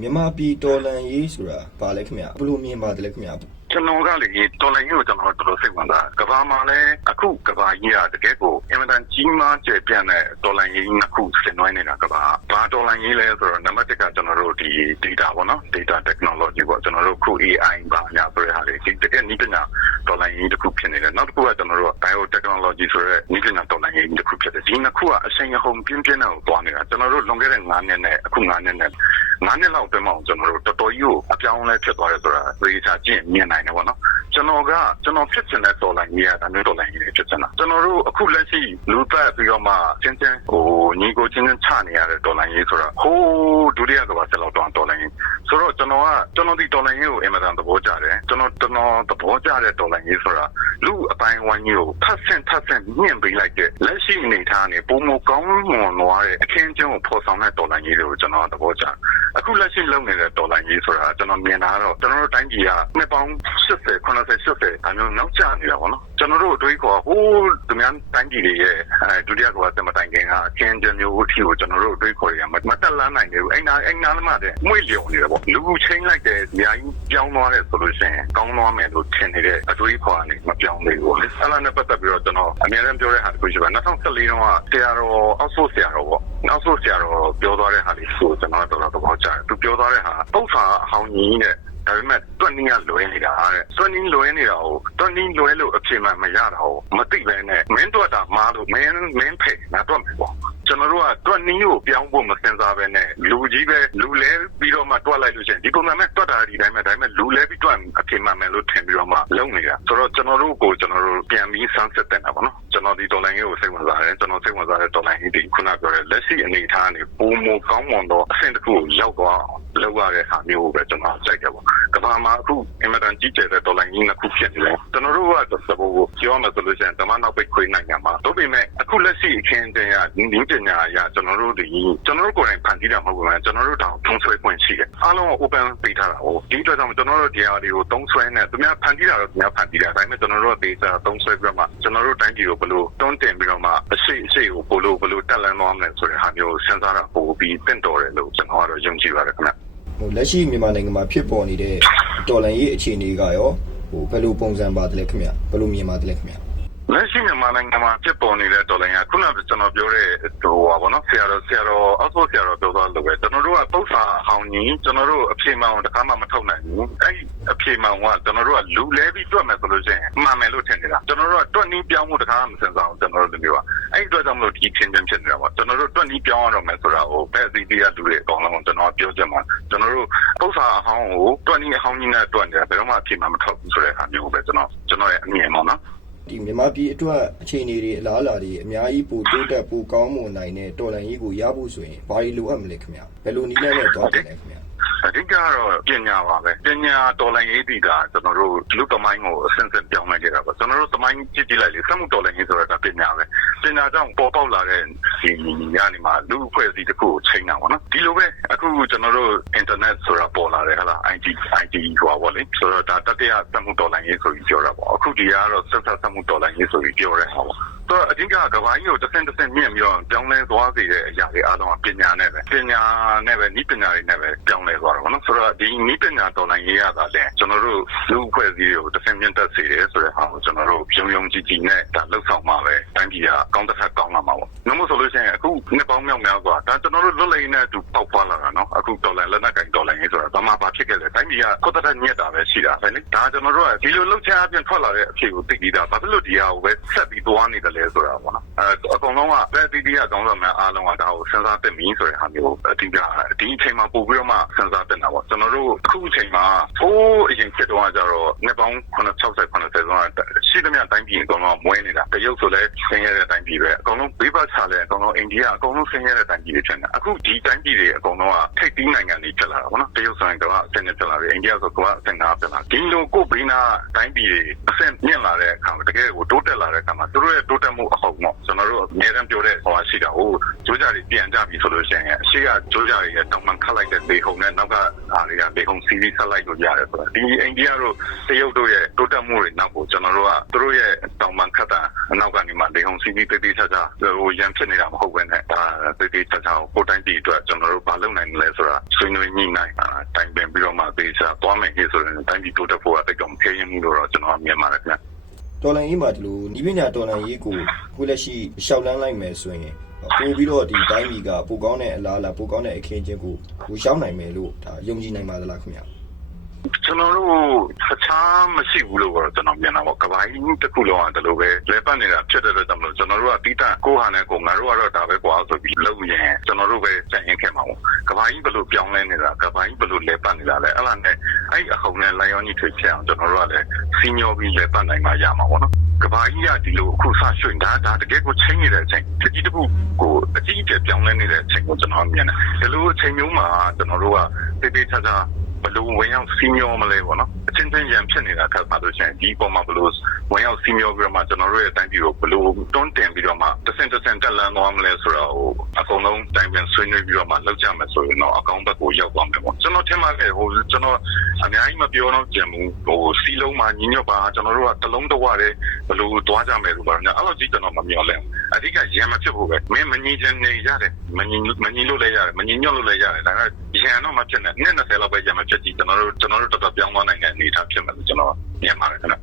မြန်မာပြည်တော်လန်ရေးဆိုတာဘာလဲခင်ဗျဘယ်လိုမြင်ပါတယ်လဲခင်ဗျကျွန်တော်ကလေတော်လိုင်းကြီးကိုကျွန်တော်တော်တော်စိတ်ဝင်စားကဘာမှာလည်းအခုကဘာကြီးကတကယ်ကိုအင်မတန်ကြီးမားကျယ်ပြန့်တဲ့တော်လိုင်းကြီးနှစ်ခုဆင်နွှဲနေတာကဘာဘာတော်လိုင်းကြီးလဲဆိုတော့နံပါတ်1ကကျွန်တော်တို့ဒီ data ပေါ့နော် data technology ပေါ့ကျွန်တော်တို့ခု AI ဘာညာဆိုတဲ့ဟာလေးဒီတကယ်နည်းပညာ တော်လိုင်းကြီးတစ်ခုဖြစ်နေတယ်နောက်တစ်ခုကကျွန်တော်တို့ bio technology ဆိုတဲ့နည်းပညာတော်လိုင်းကြီးတစ်ခုဖြစ်တယ်ဒီနှစ်ခုကအချိန်အဟုန်ပြင်းပြင်းနဲ့တွားနေတာကျွန်တော်တို့လွန်ခဲ့တဲ့9နှစ်နဲ့အခု9နှစ်နဲ့9နှစ်လောက်အတွင်းမှာကျွန်တော်တို့တော်တော်ကြီးကိုအပြောင်းအလဲဖြစ်သွားတယ်ဆိုတာသေချာကြည့်မြင်နိုင်တယ်ပေါ့နော် ကျွန်တော်ကကျွန်တော်ဖြစ်ချင်တဲ့တော်လိုင်းကြီးကဒါမျိုးတော်လိုင်းကြီးတွေဖြစ်ချင်တာကျွန်တော်တို့အခုလက်ရှိလူသက်ပြီးတော့မှချင်းချင်းဟိုညီကိုချင်းချင်းချနေရတဲ့တော်လိုင်းကြီးဆိုတာဟိုးဒုတိယကမ္ဘာစစ်လောက်တော့တော်လိုင်းကြီးဆိုတော့ကျွန်တော်ကကျွန်တော်ဒီတော်လိုင်းကြီးကိုအင်မတန်သဘောကျတယ်ကျွန်တော်ကျွန်တော်သဘောကျတဲ့တော်လိုင်းကြီးဆိုတာလူအပိုင်းဝိုင်းကြီးကိုထပ်ဆင့်ထပ်ဆင့်မြင့်ပေးလိုက်တဲ့လက်ရှိအနေထားနဲ့ပုံမကောင်းမွန်သွားတဲ့အခင်းကျင်းကိုဖော်ဆောင်တဲ့တော်လိုင်းကြီးတွေကိုကျွန်တော်သဘောကျတယ်အခုလက်ရှိလုပ်နေတဲ့ တော်လိုင်းကြီးဆိုတာ ကျွန်တော်မြင်တာတော့ ကျွန်တော်တို့တိုင်းပြည်က နှစ်ပေါင်း80 90 80အမျိုးနောက်ကျနေတာပေါ့နော် ကျွန်တော်တို့ အတွေးခေါ်ဟိုး သူများတိုင်းပြည်တွေရဲ့အဲဒုတိယကမ္ဘာစစ်မတိုင်ခင်က အချင်းချင်းမျိုးအထီကို ကျွန်တော်တို့ အတွေးခေါ်ရမမတက်လန်းနိုင်တယ်ဘူး အဲ့နာအဲ့နာလည်းမတဲ့မွေ့လျုံနေတယ်ပေါ့ လူချင်းလိုက်တယ် အများကြီး ပြောင်းသွားတယ်ဆိုလို့ရှိရင် ကောင်းသွားမယ်လို့ ထင်နေတဲ့ အတွေးခေါ်ကနေ မပြောင်းသေးဘူးလေ အဲ့လားနဲ့ ပတ်သက်ပြီးတော့ ကျွန်တော် အများအားပြောတဲ့ဟာတစ်ခုရှိပါ2014တုန်းက ဆရာတော် အောက်ဆိုဆရာတော်ပေါ့နောက်ဆိုဆရာတော်ပြောသွားတဲ့ဟာလေးဆိုကျွန်တော်တော်တော်သဘောကျတယ်သူပြောသွားတဲ့ဟာပု္ပ္ပာအဟောင်းကြီးတဲ့ဒါပေမဲ့တွက်နည်းကလွဲနေတာတဲ့တွက်နည်းလွဲနေတာကိုတွက်နည်းလွဲလို့အဖြစ်မှမရတာကိုမသိပဲနဲ့မင်းတွက်တာမားလို့မင်းမင်းဖေငါတွက်မယ်ပေါ့ကျွန်တော်တို့ကတွက်နည်းကိုပြောင်းဖို့မစင်စားပဲနဲ့လူကြီးပဲလူလဲပြီးတော့မှတွက်လိုက်လို့ရှိရင်ဒီပုံစံနဲ့တွက်တာဒီတိုင်းပဲဒါပေမဲ့လူလဲပြီးတွက်အဖြစ်မှမယ်လို့ထင်ပြီးတော့မှလုံးနေတာဆိုတော့ကျွန်တော်တို့ကိုကျွန်တော်တို့ပြန်ပြီးစမ်းစစ်တဲ့တာပေါ့နော် ကျွန်တော်ဒီဒေါ်လာကြီးကိုစိတ်ဝင်စားတယ်ကျွန်တော်စိတ်ဝင်စားတဲ့ဒေါ်လာကြီးဒီခုနပြောတဲ့လက်ရှိအနေအထားနဲ့ပုံမကောင်းမွန်တော့အဆင့်တစ်ခုကိုရောက်သွားအောင်လုပ်ရတဲ့ဟာမျိုးကိုပဲကျွန်တော်စိုက်တယ်ပေါ့ကမ္ဘာမှာအခုအင်မတန်ကြီးကျယ်တဲ့ဒေါ်လာကြီးနှစ်ခုဖြစ်နေတယ်ကျွန်တော်တို့ကသဘောကိုပြောမှဆိုလို့ရှိရင်တမန်နောက်ပိတ်ခွေနိုင်ငံမှာတို့ပေမဲ့အခုလက်ရှိအခင်းအကျင်းကနည်းပညာအရာကျွန်တော်တို့ဒီကျွန်တော်တို့ကိုယ်တိုင်ဖန်တီးတာမဟုတ်ဘူးကျွန်တော်တို့တောင်ထုံးဆွဲခွင့်ရှိတယ်အားလုံး open ပေးထားတာဟိုဒီအတွက်ကြောင့်ကျွန်တော်တို့ဒီဟာတွေကိုတုံးဆွဲနေသူများဖန်တီးတာတော့သူများဖန်တီးတာဒါပေမဲ့ကျွန်တော်တို့ကဒေတာတုံးဆွဲပြီးတော့မှကျွန်တော်တို့တိုင်းပြည်ကိုဘလို့တွန်းတင်ပြီးတော့မှအရှိအရှိကိုဘလို့ဘလို့တက်လန်းသွားမလဲဆိုတဲ့ဟာမျိုးစဉ်းစားတာပို့ပြီးတင့်တော်တယ်လို့ကျွန်တော်ကတော့ယုံကြည်ပါတယ်ခင်ဗျဟို လက်ရှိမြန်မာနိုင်ငံမှာဖြစ်ပေါ်နေတဲ့တော်လန်ရေးအခြေအနေကရောဟိုဘယ်လိုပုံစံပါတယ်လဲခင်ဗျဘယ်လိုမြင်ပါတယ်လဲခင်ဗျ လက်ရှိမြန်မာနိုင်ငံမှာဖြစ်ပေါ်နေတဲ့ဒေါ်လာရခုနကကျွန်တော်ပြောတဲ့ဟိုပါဘောနော်ဆရာတော်ဆရာတော်အောက်ဆိုဆရာတော်ပြောသွားလို့ပဲကျွန်တော်တို့ကပု္ပ္ပာအဟောင်းကြီးကျွန်တော်တို့အဖြေမှန်အောင်တခါမှမထုတ်နိုင်ဘူးအဲ့ဒီအဖြေမှန်ကကျွန်တော်တို့ကလူလဲပြီးတွက်မယ်ဆိုလို့ရှိရင်မှန်မယ်လို့ထင်နေတာကျွန်တော်တို့ကတွက်နည်းပြောင်းမှုတခါမှမစင်စားဘူးကျွန်တော်တို့ဒီမျိုးကအဲ့ဒီအတွက်ကြောင့်မလို့ဒီချင်းချင်းဖြစ်နေတာပါကျွန်တော်တို့တွက်နည်းပြောင်းရတော့မယ်ဆိုတာကိုဘယ်အစီအစီကလူတွေအကောင်လုံးကျွန်တော်ပြောချင်မှာကျွန်တော်တို့ပု္ပ္ပာအဟောင်းကိုတွက်နည်းအဟောင်းကြီးနဲ့တွက်နေတာဘယ်တော့မှအဖြေမှန်မထုတ်ဘူးဆိုတဲ့အခါမျိုးပဲကျွန်တော်ကျွန်တော်ရဲ့အမြင်ပေါ့နော် ဒီမြန်မာပြည်အတွက်အခြေအနေတွေအလားအလာတွေအများကြီးပိုတိုးတက်ပိုကောင်းမွန်နိုင်တဲ့တော်လန်ရေးကိုရဖို့ဆိုရင်ဘာတွေလိုအပ်မလဲခင်ဗျဘယ်လိုနည်းလမ်းနဲ့သွားတယ်လဲခင်ဗျ အဓိကတော့ ပညာပါပဲ ပညာတော်လိုင်းရေးတီကကျွန်တော်တို့ လူသမိုင်းကိုအစင်းစင်းပြောင်းလဲခဲ့တာပါ ကျွန်တော်တို့ သမိုင်းကြည့်ကြည့်လိုက်လေ စက်မှုတော်လိုင်းရေးဆိုတာကပညာပဲ ပညာကြောင့် ပေါ်ပေါက်လာတဲ့ ဒီညနေမှာလူအဖွဲ့အစည်းတစ်ခုကို ချိန်တာပေါ့နော် ဒီလိုပဲ အခု ကျွန်တော်တို့ internet ဆိုတာ ပေါ်လာတယ်ဟလား IT IT ဟောပါလေဆိုတော့ ဒါ တတိယ စက်မှုတော်လိုင်းရေးဆိုပြီး ပြောတာပေါ့ အခု ဒီကတော့ဆက်ဆက်စက်မှုတော်လိုင်းရေးဆိုပြီး ပြောတဲ့ဟာပေါ့တော့ အဓိကကဘာကြီးကိုတစ်ဆင့်တစ်ဆင့်မြင့်ပြီးတော့ ပြောင်းလဲသွားစေတဲ့အရာတွေအားလုံးက ပညာနဲ့ပဲ ပညာနဲ့ပဲဤပညာတွေနဲ့ပဲ ပြောင်းလဲသွားတာပေါ့နော် ဆိုတော့ ဒီဤပညာတော်လိုင်းရေးရတာလဲကျွန်တော်တို့ လူအဖွဲ့အစည်းတွေကိုတစ်ဆင့်မြင့်တက်စေတယ်ဆိုတဲ့ဟာကို ကျွန်တော်တို့ ယုံယုံကြည်ကြည်နဲ့ဒါလှုပ်ဆောင်မှာပဲ တိုင်းပြည်က ကောင်းတစ်ခါကောင်းလာမှာပေါ့။နှမို့ဆိုလို့ရှိရင် အခုနှစ်ပေါင်းမြောက်များစွာဒါကျွန်တော်တို့ လွတ်လပ်ရေးနဲ့အတူ ပေါက်ဖွာလာတာနော် အခုတော်လိုင်းလက်နက်ကင်တော်လိုင်းရေးဆိုတာဘာမှဘာဖြစ်ခဲ့လဲ တိုင်းပြည်ကကိုယ့်တက်ညက်တာပဲရှိတာပဲလေဒါကျွန်တော်တို့ကဒီလိုလှုပ်ရှားအပြင်ထွက်လာတဲ့အဖြစ်ကိုသိပြီးသားဘာဖြစ်လို့ဒီဟာကိုပဲဆက်ပြီးသွားနေတယ်လဲဆိုတာပေါ့နော်အဲအကောင်လုံးကဘယ်တီတီကကောင်းဆောင်များအားလုံးကဒါကိုစဉ်းစားသင့်ပြီဆိုတဲ့ဟာမျိုးအဓိကဒီအချိန်မှာပို့ပြီးတော့မှစဉ်းစားသင့်တာပေါ့ကျွန်တော်တို့အခုအချိန်မှာဟိုးအရင်ဖြစ်တော့ကြတော့နှစ်ပေါင်း60 80 90ရှိသမျှတိုင်းပြည်အကောင်လုံးမွေးနေတာတရုတ်ဆိုလဲဆင်းရဲတဲ့တိုင်းပြည်ပဲအကောင်လုံးဘေးပတ်ချလဲအကောင်လုံးအိန္ဒိယအကောင်လုံးဆင်းရဲတဲ့တိုင်းပြည်တွေဖြစ်နေအခုဒီတိုင်းပြည်တွေအကောင်လုံးကထိပ်တီးနိုင်ငံတွေဖြစ်လာတာပေါ့နော်တရုတ်ဆိုရင်ကအဆင့်နဲ့ဖြစ်လာတယ်အိန္ဒိယဆိုကအဆင့်နာဖြစ်လာဒီလို ကိုဘေးနာတိုင်းပြည်တွေ အဆင့်မြင့်လာတဲ့အခါမှာ တကယ်ကို တိုးတက်လာတဲ့အခါမှာ သူတို့ရဲ့ တိုးတက်မှုအဟုတ်ပေါ့ ကျွန်တော်တို့ အများအားပြောတဲ့ဟောရှိတာဟိုကြိုးကြတွေ ပြန်ကြပြီဆိုလို့ရှိရင်အရှိကကြိုးကြတွေရဲ့ တောင်ပန်ခတ်လိုက်တဲ့ လေဟုန်နဲ့ နောက်ကအားတွေက လေဟုန်စီးပြီး ဆက်လိုက်လို့ရတယ်ဆိုတာ ဒီ အိန္ဒိယတို့ တရုတ်တို့ရဲ့ တိုးတက်မှုတွေနောက်ကို ကျွန်တော်တို့က သူတို့ရဲ့ တောင်ပန်ခတ်တာအနောက်ကနေမှ လေဟုန်စီးပြီးတိတိကျကျဟိုရန်ဖြစ်နေတာ မဟုတ်ဘဲနဲ့ဒါသေသေးချာချာ ကိုတိုင်းပြည်အတွက် ကျွန်တော်တို့ ဘာလုပ်နိုင်မလဲဆိုတာ ဆွေးနွေးညှိနှိုင်းတာတိုင်ပင်ပြီးတော့မှ သေချာသွားမယ်ခေဆိုရင်တိုင်းပြည်တိုးတက်ဖို့အတိတ်ကမခဲရင်ဘူးလို့တော့ကျွန်တော်မြင်ပါတယ်ခင်ဗျတော်လန်ရေးမှာဒီလိုနီးပညာတော်လန်ရေးကိုခုလက်ရှိရှောက်လန်းလိုက်မယ်ဆိုရင်ပို့ပြီးတော့ဒီတိုင်းပြည်ကပိုကောင်းတဲ့အလားအလာပိုကောင်းတဲ့အခင်းချင်းကိုကိုရှောက်နိုင်မယ်လို့ဒါယုံကြည်နိုင်ပါသလားခင်ဗျာ ကျွန်တော်တို့ တခြားမရှိဘူးလို့တော့ကျွန်တော်မြင်တာပေါ့ကဘာကြီးတစ်ခုလုံးက ဒီလိုပဲလဲပတ်နေတာ ဖြစ်တဲ့အတွက်ကြောင့်မလို့ ကျွန်တော်တို့ကတိတကိုဟာနဲ့ကိုငါတို့ကတော့ ဒါပဲကွာဆိုပြီး လုပ်ရင် ကျွန်တော်တို့ပဲကြံ့ရင်ခဲ့မှာပေါ့ကဘာကြီး ဘယ်လိုပြောင်းလဲနေတာကဘာကြီး ဘယ်လိုလဲပတ်နေတာလဲ အဲ့လားနဲ့ အဲ့အခုံနဲ့ လိုင်ယောနီထွေဖြစ်အောင် ကျွန်တော်တို့ကလည်းစီညောပြီးလဲပတ်နိုင်မှ ရမှာပေါ့နော်ကဘာကြီးက ဒီလို အခုဆရွှေ့ဒါဒါတကယ်ကို ချိန်နေတဲ့အချိန်တကြီးတစ်ခုကို အကြီးအကျယ် ပြောင်းလဲနေတဲ့အချိန်ကိုကျွန်တော်မြင်တယ် ဒီလိုအချိန်မျိုးမှာ ကျွန်တော်တို့ကတေးသေးချာချာ ဘယ်လိုဝင်ရောက်စီမျောမလဲပေါ့နော်အချင်းချင်းရ န်ဖြစ်နေတာခက်ပါလို့ရှိရင်ဒီပေါ်မှာဘယ်လိုဝင်ရောက်စီမျောပြီးတော့မှကျွန်တော်တို့ရဲ့အတိုင်းပြည်ကိုဘယ်လိုတွန်းတင်ပြီးတော့မှတစ်ဆင့်တစ်ဆင့်တက်လန်းသွားမလဲဆိုတော့ဟိုအကုန်လုံးတိုင်ပင်ဆွေးနွေးပြီးတော့မှလောက်ကြမယ်ဆိုရင်တော့အကောင့်ဘက်ကိုရောက်သွားမယ်ပေါ့ကျွန်တော်ထင်ပါတယ်ဟိုကျွန်တော်အများကြီးမပြောတော့ကြဘူးဟိုစီလုံးမှာညီညွတ်ပါကျွန်တော်တို့ကတလုံးတဝရဲဘယ်လိုသွားကြမယ်လို့ပါညာအဲ့လိုကြီးကျွန်တော်မမျှော်လင့်အဓိကရန်မဖြစ်ဖို့ပဲမင်းမညီချင်နေရတယ်မညီမညီလို့လည်းရတယ်မညီညွတ်လို့လည်းရတယ်ဒါကရန်တော့မဖြစ်နဲ့နှစ်20လောက်ပဲရန်မဖြစ်ကြည့်ကျွန်တော်တို့ကျွန်တော်တို့တော်တော်ပြောင်းသွားနိုင်တဲ့အနေအထားဖြစ်မယ်လို့ကျွန်တော်မြင်ပါတယ်ခင်ဗျ